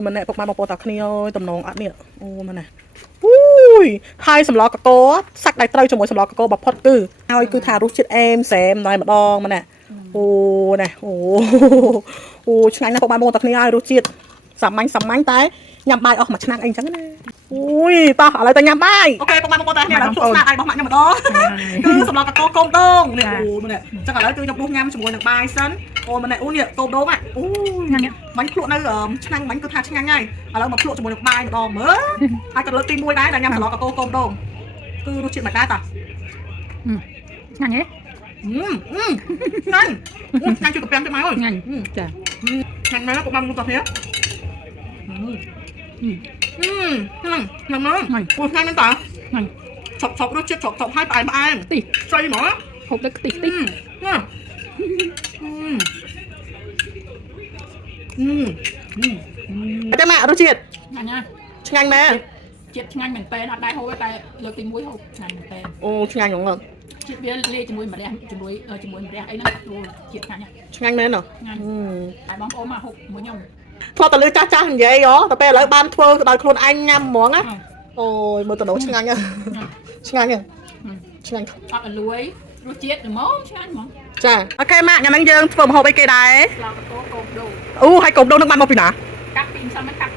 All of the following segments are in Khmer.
mình này bọc mai bọc bò tạc khnia ơi tầm nòng ăn nè ô mình này ui hai sầm lò cà cô sắc đại trâu cho mỗi sầm lò cà cô bọc phật cư ai cứ thà rút chết em xem này mà đong mình này ô này ô ôช่างนะบอกมาบงตะนี่ไอ้รู้จิตสามมังตายยำใบออกมาช่างเองจังนะอุ้ยต่ออะไรแต่ยำใบโอเคบอกมาบงตะนี่แล้วช่วงหน้าไอ้บอกมาเนี่ยมาดองคือสำหรับกระโกงดงเนี่ยโอ้มันเนี่ยจังอะไรคือยำลูกยำสมบูรณ์อย่างใบซันโอ้มันเนี่ยโอ้เนี่ยโกงดงอ่ะโอ้ยมันคลุกในช่างมันก็ทาช่างง่ายอะไรมาคลุกสมบูรณ์อย่างใบมาดองเหมือไอ้กระโดดตีมวยได้แต่ยำสำหรับกระโกงดงคือรู้จิตมาได้ต่องั้นไงนั่นนั่นจุดกับแปมใช่ไหมเอ้ยงั้นจ้ะงั้นไหมแล้วกูมามึงต่อเนี้ยนั่นมั้งกูงั้นมันต่อชอบรู้จิตชอบให้ไปมาเองตีใช่ไหมหกเด็กตีน่ะจะมารู้จิตงั้นไงงั้นไหมจิตงั้นเหมือนเป็นอัดได้โหไปเลิกตีมวยหกงั้นเหมือนเป็นโอ้งั้นของเราจิตเบี้ยเล่จมูกมาแดงจมูกมาแดงไอ้นั่นดูจิตงั้นเนี่ยงั้นไหมเนาะไอ้บางโอมาหกมวยยงพอตะลือจ้าอย่างเงี้ยเหรอแต่เป็นอะไรบ้านทัวร์ตอนคนอันยำหมวงอ่ะโอ้ยมือตะโนงั้นเนี่ยงั้นรวยรู้จิตหรือมั้งงั้นมั้งจ้าโอเคมางั้นนั่งยืนเฟิร์มหอบไปเกยได้เราก็โต๊ะกบดูให้กบดูนึกมันมาปีหนากับปีนซ้ำไม่กับ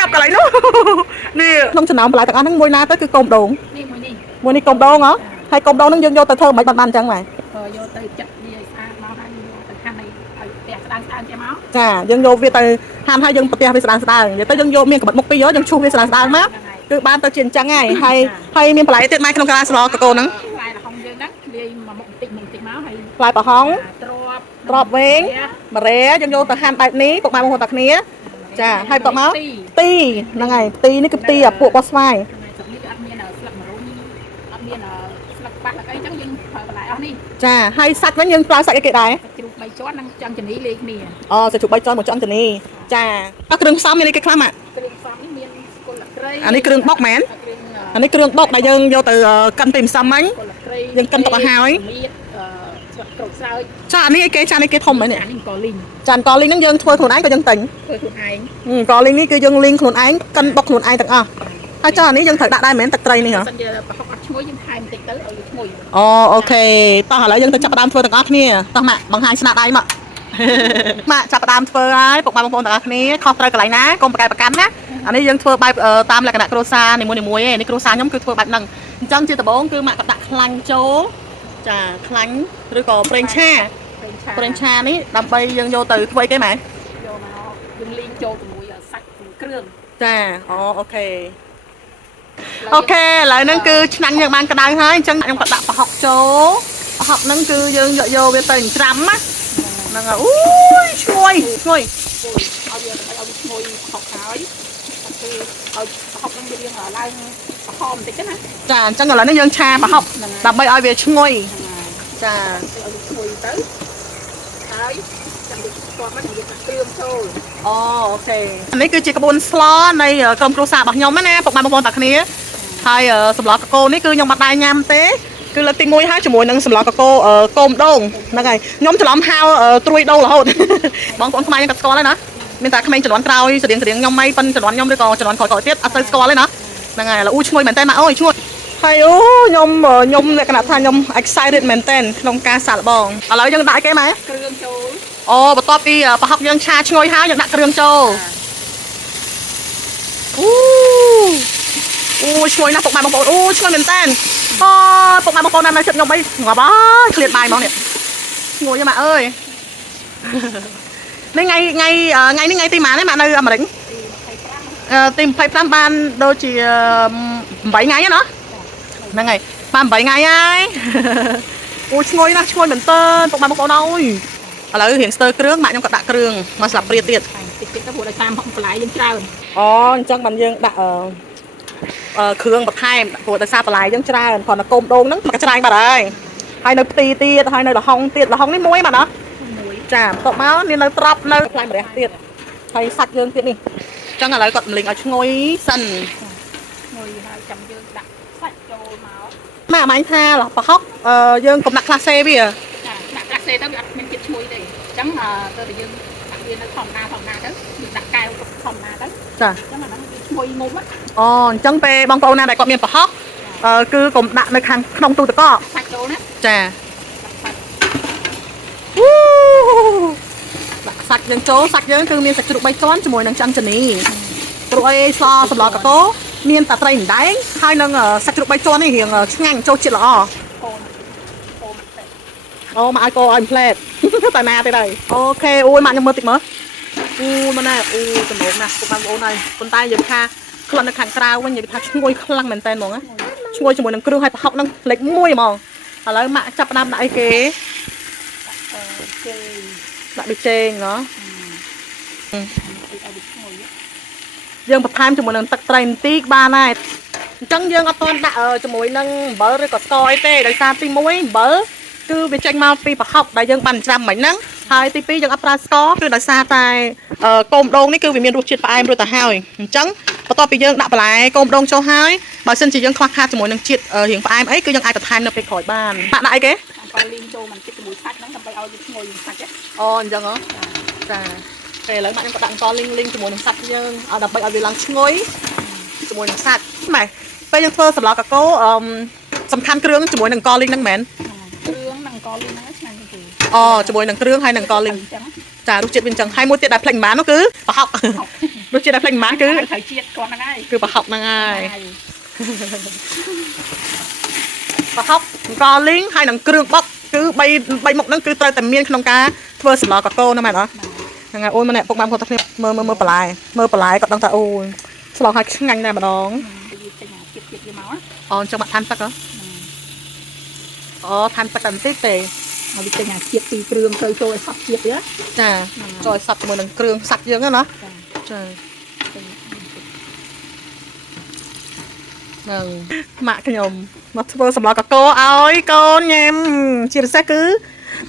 กับอะไรนู้นี่น้องฉนามปลายต่างอันทั้งมวยนาก็คือกบดงนี่มวยนี่กบดงเหรอให้กบดงนั่งยืนโยแต่เธอไม่บันจังไหมโยแต่จัดดีอ่ะมาให้แต่ทำในแต่สตางค์ใช่ไหมจ้ายังโยเวียแต่ทำให้ยังปฏิบัติสตางค์เดี๋ยวแต่ยังโยเมียกับบัตรมุกไปเยอะยังชูเวียสตางค์มั้ยคือบ้านตัวเจียนจังไงให้มีปลายเต็มไม้ขนมกระดาษสลอกระโกนังปลายละห้องยืนนักเรียนมาหมกติดม้าให้ปลายปะห้องตรอบเวงมาเร่ยังโยแต่หันแบบนี้ปกมาบางคนตักนี้จ้าให้ปกมาตีนั่งไงตีนี่คือตีอ่ะปวดบอสไฟจ้าให้สัตว์มันยังปลาสัตว์เกดได้จุกใบช้อนนั่งจังจันนี้เล็กนี่อ๋อจะจุกใบช้อนหมดจังจันนี้จ้าเครื่องซ้ำยังไงกันครับอ่ะอันนี้เครื่องบกแมนอันนี้เครื่องบกได้ยังโยแต่กันติ่มซ้ำมั้งยังกันตกหายจ้าอันนี้ไอ้จานไอ้ทอมไหมเนี่ยจานกอลิงนั่งยังช่วยขลุ่นไอ้ก็ยังติ่งกอลิงนี่คือยังลิงขลุ่นไอ้กันบกขลุ่นไอ้ต่างอ่ะถ้าจานนี้ยังถักได้เหมือนตักไตรนี่เหรออ๋อโอเคต่อแล้วยังจะจับประดามเฟิร์ต่างอ่ะนี่ต่างมาบางไฮชนะได้มั้ยมาจับประดามเฟิร์ไอ้ปกมาบางคนต่างอ่ะนี่คอไตรกันไรนะกรมประกันนะอันนี้ยังเฟิร์ใบตามหลักกระดาษโครซาในมวยในโครซาย่อมคือเฟิร์ใบนั่งจังจีตะบงคือมากระดาษคลังโจจ้าคลังหรือก็เปรนชานี่ดำไปยังโยตือถ้วยcáiไหมโยมายังลิงโจตะมวยสักเครื่องจ้าอ๋อโอเคแล้วนั่นคือนั่งอย่างมันกระดังให้จังยังกระดับhọc chỗ họcนั่นคือยังโยไปตื่นจำมั้ยนั่งอ่ะอุ้ยช่วยเอาช่วยhọc hỏiคือเอาhọcนั่งเรียนอะไรหอมติดกันนะจ้าจังแล้วนั่นยังชาhọcดับไปเอาไปช่วยจ้าเอาช่วยtới đấyจังตัวมันจะเตรียมโชว์อ๋อโอเคอันนี้คือจีกระบวนสลอในกรมครูศาสตร์บักยมนะปกมาบางคนตักนี้ให้สำหรับกระโกนี่คือยังบัดได้ยามเต้คือเราตีมวยให้จมูกนั่งสำหรับกระโกกลมโด่งนั่นไงยมจะล้อมฮาวตรุยโด่งเหรอโหดบางคนทำไมยังกับสกอร์เลยนะมีแต่ทำไมจะล้อนกราวเสียงยมไม่เป็นจะล้อนยมด้วยก่อนจะล้อนคอยเตี้ยอัตสกอร์เลยนะนั่นไงเราอู้ช่วยเหมือนเต้นมาโอ้ยช่วยให้ยมเนี่ยขนาดทานยม excited เหมือนเต้นลงการสาดบองอะไรยังได้แก่ไหมเครื่องโจอ๋อบัตรปีประหักยังชาช่วยฮาวยังดักเครื่องโจช่วยนะปกมาบางคนช่วยเหมือนเต้นปกมาบางคนนั่นมาเช็ดยมไม่หัวบ้าเครียดใบมองเนี่ยงวยยังมาเอ้ยนี่ไงนี่ไงตีหมาเนี่ยมาnơi mà đỉnh tìm phải plan ban đôi chỉ 7 ngày đó là ngày ban 7 ngày aiช่วยนะช่วยเหมือนเต้นปกมาบางคนเอาแล้วเห็นสเตอร์เครื่องมายังกระดาษเครื่องมาสลับเปรียดติดก็หัวได้ตามห้องปลายยังเจ้าจังมันยังดะเครื่องแบบไทยหัวแต่ซาปลายยังเจ้าพอนักกลมโดนนั่งมันกระจายมาได้ให้ในตีให้ในละห้องนี่มวยมาเนาะจ้าตบม้านี่เราตรับเราปลายมาเลยติดให้สักยังติดนี่จังอะไรก็ลิงเอาช่วยสั่นงวยให้จำยังดักสักโจมาไม้ท่าหรอปะฮอกยังกับนักคลาสเซ่พี่อะนักคลาสเซ่ต้องมันติดช่วยเลยจังตัวยังดักเรียนแล้วถอนหน้าเด้อดักกาย thầm mà đấy ចា nhưng mà nó ngồi ngủ á អូអញ្ចឹងពេលបងប្អូនណាដែលគាត់មានប្រហុកគឺកុំដាក់នៅខាងក្នុងទូទឹកកក sạch đồ đấy ចាដាក់សាច់យើងចូលសាច់យើងគឺមានសាច់ជ្រូក3ជាន់ជាមួយនឹងចាំងចានីព្រោះអីស្លសម្លកកោមានតែត្រីម្ដែងហើយនឹងសាច់ជ្រូក3ជាន់នេះរៀងឆ្ងាញ់ចូលជាតិល្អ cồn cồn tệ អូមកឲ្យកោឲ្យផ្លែត តែណាទេដែរអូខេអូយម៉ាក់ខ្ញុំមើលតិចមើលអូមកណែអូតំណងណាស់ពុកបងប្អូនហើយប៉ុន្តែយើងថាក្លិននៅខាងក្រៅវិញនិយាយថាឈ្ងុយខ្លាំងមែនតើហ្មងណាឈ្ងុយជាមួយនឹងគ្រឿងហើយប្រហុកនឹងលេខ1ហ្មងឥឡូវម៉ាក់ចាប់ផ្ដើមដាក់អីគេ chơi ដាក់ប៊ីចេងហ៎ đi ở được ngồi á យើងបន្ថែមជាមួយនឹងទឹកត្រីបន្តិចបានហើយអញ្ចឹងយើងអត់ទាន់ដាក់ជាមួយនឹងអំបិលឬក៏ស្ករអីទេដោយសារទី1អំបិលគឺវាចេញមកពីប្រហុកដែលយើងបានច្រាំមិញហ្នឹងហើយទី2យើងអត់ប្រើស្ករគឺដោយសារតែគោមដូងនេះគឺវាមានរសជាតិផ្អែមរួចទៅហើយអញ្ចឹងបន្ទាប់ពីយើងដាក់បន្លែគោមដូងចូលហើយបើសិនជាយើងខ្វះខាតជាមួយនឹងជាតិរៀងផ្អែមអីគឺយើងអាចបន្ថែមនៅពេលក្រោយបានបាក់ដាក់អីគេ còn liên châu mình cái mùi sạch nó cầm bay ao được ngồi sạch á អូអញ្ចឹងហ៎ចាពេលឥឡូវម៉ាក់ខ្ញុំក៏ដាក់អង្ករលីងលីងជាមួយនឹងសាច់យើងដើម្បីឲ្យវាឡើងឈ្ងុយជាមួយនឹងសាច់ម៉ែពេលយើងធ្វើសម្លកកូសំខាន់គ្រឿងជាមួយនឹងអង្ករលីងហ្នឹងមែន tương năng co liên nó năng cái gì អូជាមួយនឹងគ្រឿងហើយនឹងអង្ករលីង chẳng ចារសជាតិវាអញ្ចឹងហើយមួយទៀតដែលផ្លេចមិនបាននោះគឺប្រហុករសជាតិដែលផ្លេចមិនបានគឺ thời chiết con năng ai គឺប្រហុកហ្នឹងហើយប្រហុកអង្ករលីងហើយនឹងគ្រឿងបុកគឺ3មុខហ្នឹងគឺត្រូវតែមានក្នុងការធ្វើសម្លកកូណាមែនអត់ហ្នឹងហើយអូយម៉ែពុកម៉ាក់គាត់តែគ្នាមើលបន្លែគាត់ដឹងថាអូយស្លហើយឆ្ងាញ់តែម្ដង đi cái nhà chiết chiết cái máu á អូអញ្ចឹងបាក់ថែមទឹកហ៎អូថែមទឹកតែបន្តិចទេ mà đi cái nhà chiết từ trường tới tôi sắp chiết á ចាចូលសាប់ជាមួយនឹងគ្រឿងសាច់យើងហ្នឹងណាចាហ្នឹងម៉ាក់ខ្ញុំមកធ្វើសម្លកកោឲ្យកូនញ៉ាំជាពិសេសគឺ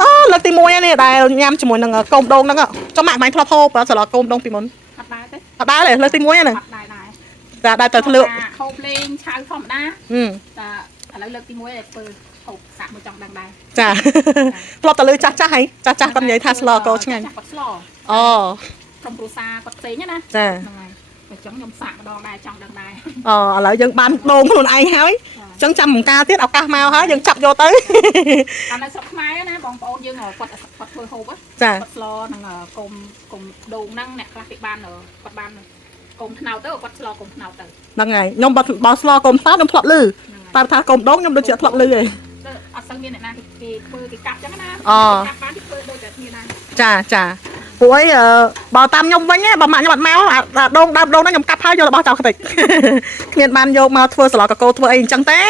អូលើកទី1នេះដែលញ៉ាំជាមួយនឹងកូនដូងហ្នឹងចុះម៉ាក់មិនធ្លាប់ហូបសម្លកូនដូងពីមុន bắt đai đấy អត់ដែរទេលើកទី1ហ្នឹង bắt đai đai តែដែរទៅធ្លាក់ hộp lên cháo thom đá តែឥឡូវលើកទី1ឲ្យធ្វើហូបសាក់មួយចង់ដឹងដែរ ចាធ្លាប់តែលើចាស់ហើយចាស់គាត់និយាយថាស្លកោឆ្ងាញ់ គាត់ស្ល អូ ក្រុមគ្រួសារគាត់ផ្សេងណា ចា ហ្នឹងហើយអញ្ចឹងខ្ញុំសាក់ម្ដងដែរចង់ដឹងដែរ ឥឡូវយើងបានដូងខ្លួនឯងហើយអញ្ចឹងចាំបង្ការទៀតឱកាសមកហើយយើងចាប់យកទៅ អានៅស្រុកខ្មែរណាបងប្អូនយើងគាត់ធ្វើហូប ចា គាត់ស្លនឹងកុំដូងហ្នឹងអ្នកខ្លះគេបានគាត់បានកុំថ្នោតទៅគាត់ស្លកុំថ្នោតទៅ ហ្នឹងហើយខ្ញុំបើស្លកុំស្តើខ្ញុំធ្លាប់លឺតែថាកុំដូងខ្ញុំដូចជាធ្លាប់លឺឯង អត់ស្ឹងមានអ្នកណាគេធ្វើគេកាត់ចឹងណា អូ កាត់បានគេធ្វើដូចតែគ្នាដែរ ចាព្រោះអីបើតាមខ្ញុំវិញបើម៉ាក់ខ្ញុំអត់មកអាដូងដើមដូងហ្នឹងខ្ញុំកាប់ហើយយករបស់ចោលខ្ទេច គ្មានបានយកមកធ្វើស្លកកោធ្វើអីអញ្ចឹងទេ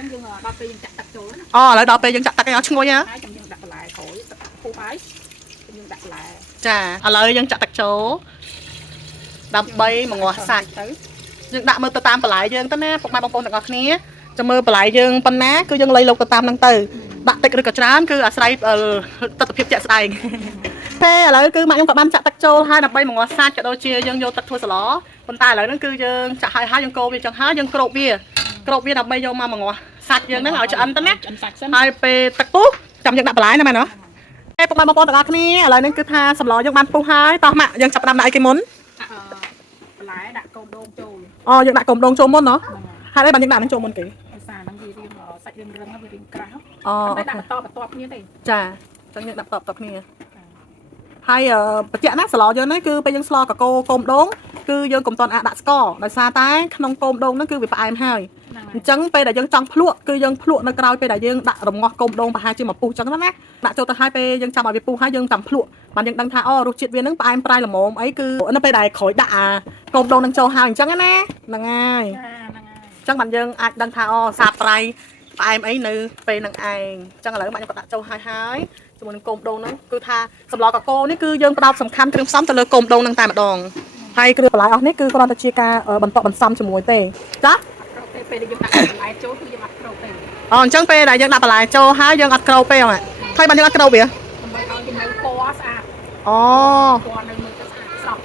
អញ្ចឹងយើងដល់ពេលយើងចាក់ទឹកចូលណា ឥឡូវដល់ពេលយើងចាក់ទឹកឲ្យឈ្ងុយហ៎ ហើយចាំយើងដាក់បន្លែក្រួយទឹកពុះហើយយើងដាក់បន្លែ ចាឥឡូវយើងចាក់ទឹកចូលដើម្បីមកងាស់សាច់ ទៅ យើងដាក់មើលទៅតាមបន្លែយើងទៅណាពុកម៉ែបងប្អូនទាំងអស់គ្នាចាំមើលបន្លែយើងប៉ុណ្ណាគឺយើងលៃលោកទៅតាមហ្នឹងទៅដាក់តិចឬក៏ច្រើនគឺអាស្រ័យទស្សនវិជ្ជាជាក់ស្ដែង ពេលឥឡូវគឺម៉ាក់ខ្ញុំក៏បានចាក់ទឹកចូលហើយដើម្បីមកងាស់សាច់ក៏ដូចជាយើងយកទឹកធ្វើសឡប៉ុន្តែឥឡូវហ្នឹងគឺយើងចាក់ហើយយើងកូរវាចឹងហើយយើងគ្របវាដើម្បីយកមកងាស់សាច់យើងហ្នឹងឲ្យឆ្អិនទៅណា ឆ្អិនសាច់សិន ហើយពេលទឹកពុះចាំយើងដាក់បន្លែណាមែនទេពេលពុកម៉ែបងប្អូនទាំងអស់គ្នាឥឡូវហ្នឹងគឺថាសម្លយើងបានពុះហើយតោះម៉ាក់យើងចាប់ផ្ដើមដាក់អីគេមុន បន្លែដាក់កូនដូងចូល អូយើងដាក់កុំដងចូលមុនហ៎ហើយអីបានយើងដាក់នឹងចូលមុនគេ ភាសាហ្នឹងវារៀងសាច់រៀងរឹងវារៀងក្រាស់ អូ តែដាក់បន្តគ្នាទេ ចាចឹងយើងដាក់តបគ្នាហើយបញ្ជាក់ណាស្លយើងនេះគឺពេលយើងស្លកកោកុំដងគឺយើងកុំតន់ដាក់ស្ករដោយសារតែក្នុងកុំដងហ្នឹងគឺវាផ្អែមហើយអញ្ចឹងពេលដែលយើងចង់ភ្លក់គឺយើងភ្លក់នៅក្រោយពេលដែលយើងដាក់រងាស់កុំដងប្រហែលជាមួយពុះចឹងណាដាក់ចូលទៅហើយពេលយើងចាំឲ្យវាពុះហើយយើងចាំភ្លក់បានយើងដឹងថាអូរសជាតិវាហ្នឹងផ្អែមប្រៃល្មមអីគឺនៅពេលដែលក្រោយដាក់អាកុំដងហ្នឹងចូលហើយអញ្ចឹងណាហ្នឹងហើយ ហ្នឹងហើយ ចឹងបានយើងអាចដឹងថាអូសាប្រៃផ្អែមអីនៅពេលហ្នឹងឯងចឹងឥឡូវម៉ាក់ខ្ញុំក៏ដាក់ចូលហើយជាមួយនឹងគោមដូងហ្នឹងគឺថាសម្លកកោនេះគឺយើងផ្ដោតសំខាន់គ្រឿងផ្សំទៅលើគោមដូងហ្នឹងតែម្ដងហើយគ្រឿងបន្លែអស់នេះគឺគ្រាន់តែជាការបន្តបន្សំជាមួយទេចា ពេលដែលយើងដាក់បន្លែចូលគឺយើងអត់ក្រូចទេ អូអញ្ចឹងពេលដែលយើងដាក់បន្លែចូលហើយយើងអត់ក្រូចពេកហ្នឹងហើយបានយើងអត់ក្រូចវា ដើម្បីឲ្យវានៅពណ៌ស្អាត អូ ពណ៌នៅមើលទៅស្អាតស្រស់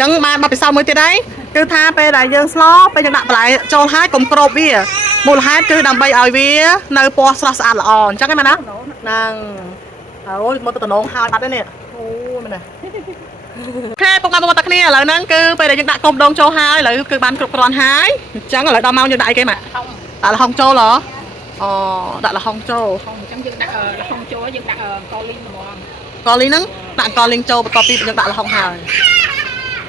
ចឹងបានបបិសោមួយទៀតហើយគឺថាពេលដែលយើងស្លពេលយើងដាក់បន្លែចូលហើយកុំក្រូបវាមូលហេតុគឺដើម្បីឲ្យវានៅពណ៌ស្រស់ស្អាតល្អអញ្ចឹងហ្នឹងមែនណាហ្នឹងអូយមកទៅតំណងហើយបាត់ហើយនេះអូមែនណា ខេពុកម៉ែបងប្អូនតាគ្នាឥឡូវហ្នឹងគឺពេលដែលយើងដាក់កុំដងចូលហើយឥឡូវគឺបានគ្រប់គ្រាន់ហើយអញ្ចឹងឥឡូវដល់ម៉ោងយើងដាក់អីគេម៉ាក់ ហុង ដាក់ល្ហុងចូលហ៎អូដាក់ល្ហុងចូល ហុងអញ្ចឹងយើងដាក់ល្ហុងចូលយើងដាក់កលីងហ្មង កលីហ្នឹងដាក់កលីងចូលបន្ទាប់ពីយើងដាក់ល្ហុងហើយ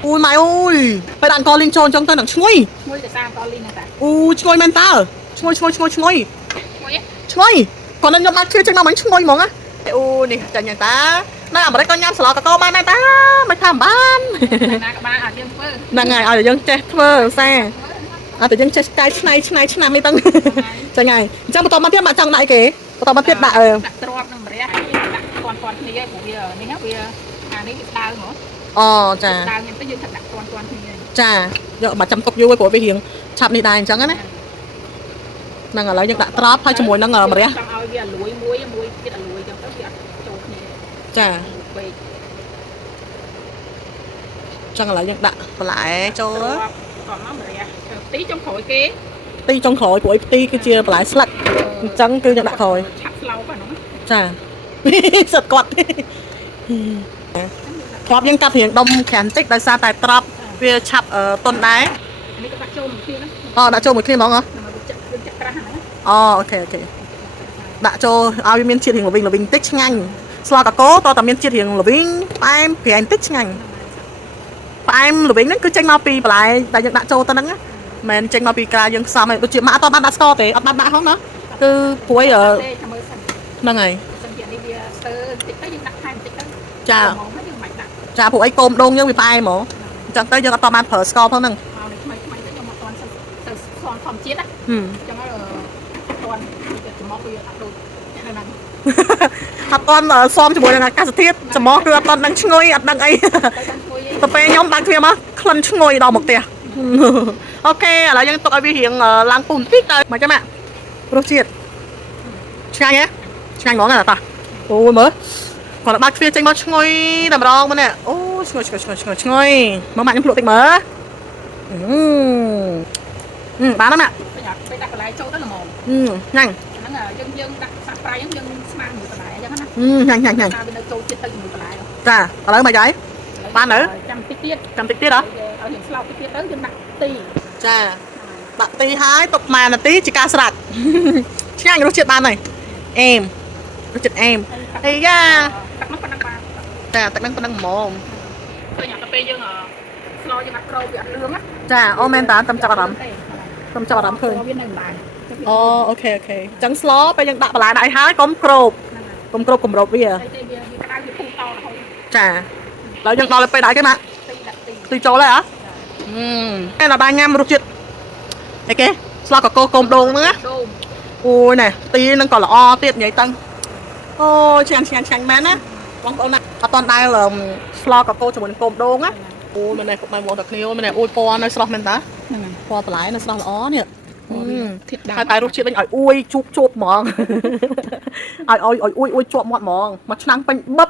អូយម៉ែអើយពេលដាក់កលីងចូលអញ្ចឹងទៅនឹងឈ្ងុយ ឈ្ងុយទៅតាមកលីងហ្នឹងតា អូឈ្ងុយមែនតើឈ្ងុយ ឈ្ងុយ គាត់នឹងខ្ញុំដាក់ជឿចឹងដល់មិញឈ្ងុយហ្មងណាអូនេះចាញ់យ៉ាងតានៅអាមេរិកក៏ញ៉ាំស្លកកបានដែរតាមិនថាបាន ណាក៏បានអាចយើងធ្វើ ហ្នឹងហើយឲ្យតែយើងចេះធ្វើឧស្សាហ៍ឲ្យតែយើងចេះកែច្នៃឆ្នាំនេះទៅចាញ់ហើយអញ្ចឹងបន្តមកទៀតមកចង់ដាក់អីគេបន្តមកទៀតដាក់ដាក់ទ្របនឹងម្រះដាក់ទាន់គ្នាព្រោះវានេះវាអានេះវាដើមហ៎ អូចា ដើមហ្នឹងទៅយើងដាក់ទាន់គ្នា ចាយកមកចាំទុកយូរព្រោះវារៀងឆាប់នេះដែរអញ្ចឹងណាហ្នឹងឥឡូវយើងដាក់ត្រប់ហើយជាមួយនឹងម្រះ ចង់ឲ្យវាលួយមួយទៀតលួយអញ្ចឹងទៅវាអត់ចូលគ្នា ចា ពេក ចឹងឥឡូវយើងដាក់បន្លែចូល គាត់មកម្រះទីចុងក្រោយគេ ទីចុងក្រោយព្រោះទីគឺជាបន្លែស្លឹកអញ្ចឹងគឺយើងដាក់ក្រោយ ឆាប់ស្លោប៉ុណ្ណឹង ចាសិតគាត់ត្រប់យើងកាត់រៀងដុំក្រាន់តិចដោយសារតែត្រប់វាឆាប់តុនដែរ នេះក៏ដាក់ចូលមួយគ្នាណា អូដាក់ចូលមួយគ្នាហ្មងហ៎ វាចាក់ក្រាស់ហ្នឹង អូអូខេដាក់ចូលឲ្យវាមានជាតិរៀងល្វីងបន្តិចឆ្ងាញ់ស្លកកោតតែមានជាតិរៀងល្វីងផ្អែមប្រៃបន្តិចឆ្ងាញ់ផ្អែមល្វីងហ្នឹងគឺចេញមកពីបន្លែដែលយើងដាក់ចូលទៅហ្នឹងណាមិនចេញមកពីការយើងផ្សំឯងដូចជាម៉ាក់អត់បានដាក់ស្ករទេអត់បានដាក់ហងណាគឺព្រួយហ្នឹងហើយ សិនជានេះវាស្ទើបន្តិចទៅយើងដាក់ថែមបន្តិចទៅ ចា ហ្មងយើងមិនដាក់ ចាព្រោះអីកូមដងយើងវាផ្អែមហ្មងអញ្ចឹងទៅយើងអត់បានប្រើស្ករផងហ្នឹង មកនេះថ្មីទៅខ្ញុំមកតន់ទៅស្គាល់ធម្មជាតិណា ហឹម ចឹងហើយតន់វាចំមកវាអត់ដូចហ្នឹង អត់តន់សមជាមួយនឹងអាកាសធាតុចំមកគឺអត់តន់ដឹងឈ្ងុយអត់ដឹងអី ទៅតាមជួយ ទៅពេលខ្ញុំបានគ្នាមកក្លិនឈ្ងុយដល់មកផ្ទះអូខេឥឡូវយើងទុកឲ្យវារៀងឡើងពុះបន្តិចទៅមកចាំរសជាតិឆ្ងាញ់ហ៎ឆ្ងាញ់ហ្មងណាតាអូយមើលគាត់បាក់ទ្វាចេញមកឈ្ងុយតែម្ដងមកនេះអូឈ្ងុយមកម៉ាក់ខ្ញុំភ្លក់តិចមើលបានណាម៉ាក់ ពេលដាក់បន្លែចូលទៅល្មម ញ៉ាំង ហ្នឹងយើងដាក់សាក់ប្រៃហ្នឹងយើងស្មានមួយបន្លែអញ្ចឹងណា ញ៉ាំង ថាវានៅចូលចិត្តទៅជាមួយបន្លែ ចាឥឡូវមកយាយបាននៅ ចាំតិចទៀត ចាំតិចទៀតហ៎ ឲ្យយើងស្លោកតិចទៀតទៅយើងដាក់ទី ចាដាក់ទីហើយទុកប្រហែលនាទីជាការស្រេចឆ្ងាញ់រសជាតិបានហើយអេមរសជាតិអេមអីយ៉ា ដាក់មកប៉ុណ្ណឹងបាន ចាទឹកហ្នឹងប៉ុណ្ណឹងហ្មង ឃើញតែពេលយើងស្លោយើងដាក់ក្រូចវាអត់លឿងណា ចាអូមែនតាតាមចាប់អារម្មណ៍ឃើញ វានៅម្ដង អូអូខេអញ្ចឹងស្លពេលយើងដាក់បន្លែដាក់ឲ្យហើយកុំក្របគម្របវា តែវាក្តៅវាពុះតរហូត ចាឥឡូវយើងដល់ពេលដាក់គេម៉ាក់ ទីដាក់ទី ទីចូលហើយហ៎តែដល់បានញ៉ាំរសជាតិអីគេស្លកកូកុំដូងហ្នឹងណា ដូង អូយណែទីហ្នឹងក៏ល្អទៀតនិយាយទៅអូឆ្ងាញ់មែនណាបងប្អូនណាអត់តន់ដែលស្លកកូជាមួយនឹងកុំដូងណាអូយមែនណែពុកម៉ែបងប្អូនគ្នាមែនណែអូយពណ៌នៅស្រស់មែនតា ហ្នឹង ពណ៌បន្លែនៅស្រស់ល្អនេះ ធៀបដើម ហើយតែរសជាតិវិញឲ្យអួយជួបហ្មងឲ្យអួយជាប់មាត់ហ្មងមកឆ្នាំងពេញបឹប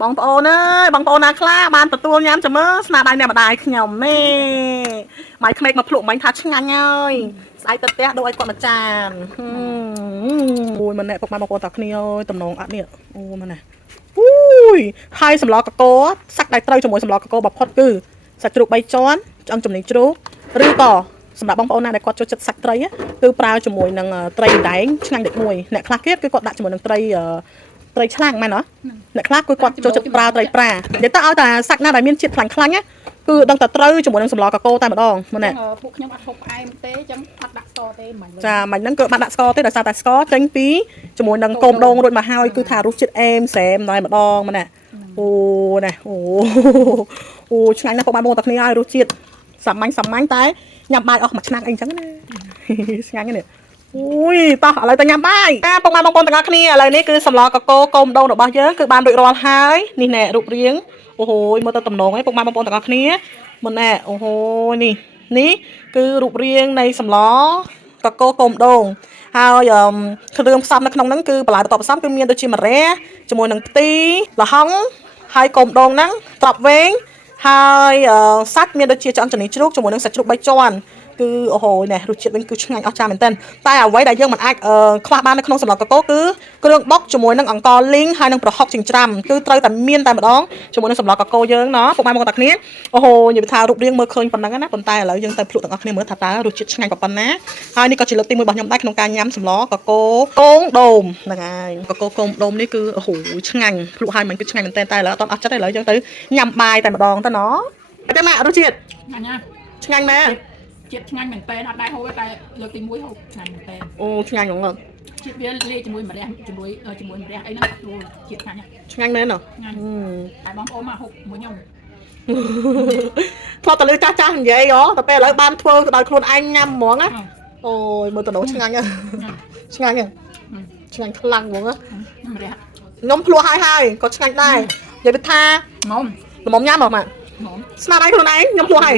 បងប្អូនអើយបងប្អូនណាខ្លះបានទទួលញ៉ាំចាំមើលស្នាដៃអ្នកម្ដាយខ្ញុំនេះម៉ៃក្មេកមកភ្លក់មិញថាឆ្ងាញ់ហើយស្អែកទៅផ្ទះដូរឲ្យគាត់មួយចានអូយមិនណែពុកម៉ែបងប្អូនតាគ្នាអើយតំណងអត់នេះអូមិនណែអូយហើយសម្លកកសាច់ដៃត្រូវជាមួយសម្លកកបំផុតគឺសាច់ជ្រូក3ជាន់ឆ្អឹងជំនីជ្រូកឬក៏សម្រាប់បងប្អូនណាដែលគាត់ចូលចិត្តសាច់ត្រីគឺប្រើជាមួយនឹងត្រីដែងឆ្ងាញ់ដូចមួយអ្នកខ្លះទៀតគឺគាត់ដាក់ជាមួយនឹងត្រីឆ្លាំងមែនហ៎អ្នកខ្លះគឺគាត់ចូលចិត្តប្រើត្រីប្រានិយាយទៅឲ្យតែសាច់ណាដែលមានជាតិខ្លាញ់គឺដឹងតែត្រូវជាមួយនឹងសម្លកកតែម្ដងមែនទេ ពួកខ្ញុំអត់ហូបផ្អែមទេអញ្ចឹងអត់ដាក់ស្ករទេមិន ចាមិនហ្នឹងគឺបានដាក់ស្ករទេដោយសារតែស្ករចេញពីជាមួយនឹងកូមដងរួចមកហើយគឺថារសជាតិអេមសែមតែម្ដងមែនទេអូណែអូឆ្ងាញ់ណាស់ពុកម៉ែបងប្អូនតាគ្នាហើយរសជាតិសាមញ្ញតែញ៉ាំបាយអស់មួយឆ្នាំងអីចឹងណាឆ្ងាញ់ណាស់អូយតោះឥឡូវទៅញ៉ាំបាយពុកម៉ែបងប្អូនទាំងអស់គ្នាឥឡូវនេះគឺសម្លកកកូមដងរបស់យើងគឺបានរួចរាល់ហើយនេះណែរូបរាងអូហូយមើលទៅតំណងឯងពុកម៉ែបងប្អូនទាំងអស់គ្នាមុនណែអូហូយនេះគឺរូបរាងនៃសម្លកកកូមដងហើយគ្រឿងផ្សំនៅក្នុងហ្នឹងគឺបន្លែបន្ទាប់ផ្សំគឺមានដូចជាម្រះជាមួយនឹងខ្ទិល្ហុងហើយកូមដងហ្នឹងត្រប់វែងហើយសាច់មានដូចជាឆ្អឹងជំនីជ្រូកជាមួយនឹងសាច់ជ្រូក3ជាន់ គឺអូហូណែរសជាតិវិញគឺឆ្ងាញ់អស្ចារ្យមែនទែនតែអ្វីដែលយើងមិនអាចខ្វះបាននៅក្នុងសម្លកកូរគឺគ្រឿងបុកជាមួយនឹងអង្ករលីងហើយនឹងប្រហុកចិញ្ច្រាំគឺត្រូវតែមានតែម្ដងជាមួយនឹងសម្លកកូរយើងណោះពុកម៉ែបងប្អូនតាគ្នាអូហូនិយាយថារូបរាងមើលឃើញប៉ុណ្ណឹងណាប៉ុន្តែឥឡូវយើងទៅភ្លក់ទាំងអស់គ្នាមើលថាតើរសជាតិឆ្ងាញ់ប៉ុណ្ណាហើយនេះក៏ជាលើកទី1របស់ខ្ញុំដែរក្នុងការញ៉ាំសម្លកកូរកងដូមហ្នឹងហើយកកូរកងដូមនេះគឺអូហូឆ្ងាញ់ភ្លក់ហើយមិនគឺឆ្ងាញ់មែនទែនតែឥឡូវអត់អស់ចិត្តទេឥឡូវយើងទៅញ៉ាំបាយតែម្ដងទៅណោះតែម៉ាក់រសជាតិ ឆ្ងាញ់ណាស់ ឆ្ងាញ់មែន ជាតិឆ្ងាញ់មែនតើអត់ដែរហូបតែលើកទី1ហូបឆ្ងាញ់មែនតើ អូឆ្ងាញ់ហ្មង ជាតិវាលាយជាមួយម្រះជាមួយម្រះអីហ្នឹងអូជាតិឆ្ងាញ់ណាស់ ឆ្ងាញ់មែនហ៎ ឆ្ងាញ់តែបងប្អូនមកហូបមួយខ្ញុំ ធ្លាប់តែលើចាស់ចាស់និយាយហ៎តែពេលឥឡូវបានធ្វើដោយខ្លួនឯងញ៉ាំហ្មងណាអូយមើលទៅឆ្ងាញ់ឆ្ងាញ់ឆ្ងាញ់ខ្លាំងហ្មង ម្រះ ខ្ញុំភ្លោះហើយក៏ឆ្ងាញ់ដែរនិយាយថា មុំ ល្មមញ៉ាំហ៎ម៉ាក់ មុំ ស្នាដៃខ្លួនឯងខ្ញុំភ្លោះហើយ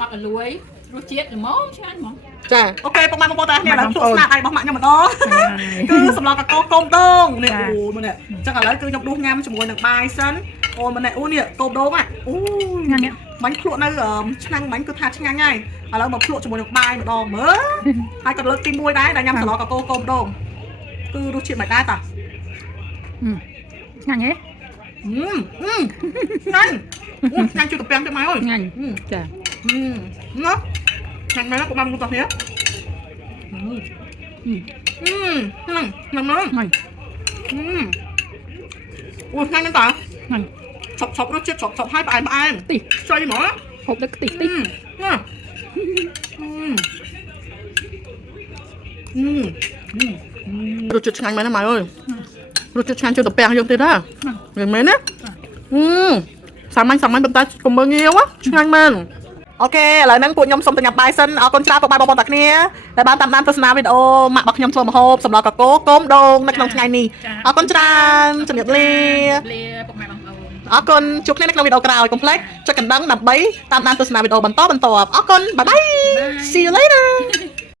អត់លួយរសជាតិល្មមឆ្ងាញ់ហ្មង ចាអូខេពុកម៉ែបងប្អូនតាគ្នាឥឡូវភ្លោះស្នាដៃរបស់ម៉ាក់ខ្ញុំម្ដងគឺសម្លកកូរកូនដងនេះអូមើលនេះអញ្ចឹងឥឡូវគឺខ្ញុំដួសញ៉ាំជាមួយនឹងបាយសិនអូមើលនេះអូនេះកូនដងអូ ឆ្ងាញ់ណាស់ បាញ់ភ្លក់នៅឆ្នាំងបាញ់គឺថាឆ្ងាញ់ហើយឥឡូវមកភ្លក់ជាមួយនឹងបាយម្ដងមើលហើយក៏លើកទី1ដែរដែលញ៉ាំសម្លកកូរកូនដងគឺរសជាតិមិនដែរតា ឆ្ងាញ់ហ៎ ឆ្ងាញ់ឆ្ងាញ់ជួយកាពាំងទៅមកអើយ ឆ្ងាញ់ចា ណាឆ្ងាញ់មែនពុកម៉ែបងប្អូនតាគ្នាឆ្ងាញ់ណាស់ ឆ្ងាញ់ អូឆ្ងាញ់មែនតា ឆ្ងាញ់ ឆប់រសជាតិឆប់ហើយផ្អែម ទី ស្អីហ្មង ហូបទឹកខ្ទិះទី ណារសជាតិឆ្ងាញ់មែនណាម៉ែអើយរសជាតិឆ្ងាញ់ជួយកាពាំងយើងទៀតណាឃើញមែនណាសាមញ្ញប៉ុន្តែកុំមើលងាវឆ្ងាញ់មែនអូខេឥឡូវហ្នឹងពួកខ្ញុំសូមទៅញ៉ាំបាយសិនអរគុណច្រើនពុកម៉ែបងប្អូនតាគ្នាដែលបានតាមដានទស្សនាវីដេអូម៉ាក់របស់ខ្ញុំធ្វើម្ហូបសម្លកកូរគោមដងនៅក្នុងថ្ងៃនេះអរគុណច្រើនជំរាបលា លាពុកម៉ែបងប្អូន អរគុណជួបគ្នានៅក្នុងវីដេអូក្រោយកុំភ្លេចចុចកណ្ដឹងដើម្បីតាមដានទស្សនាវីដេអូបន្តអរគុណបាយបាយ See you later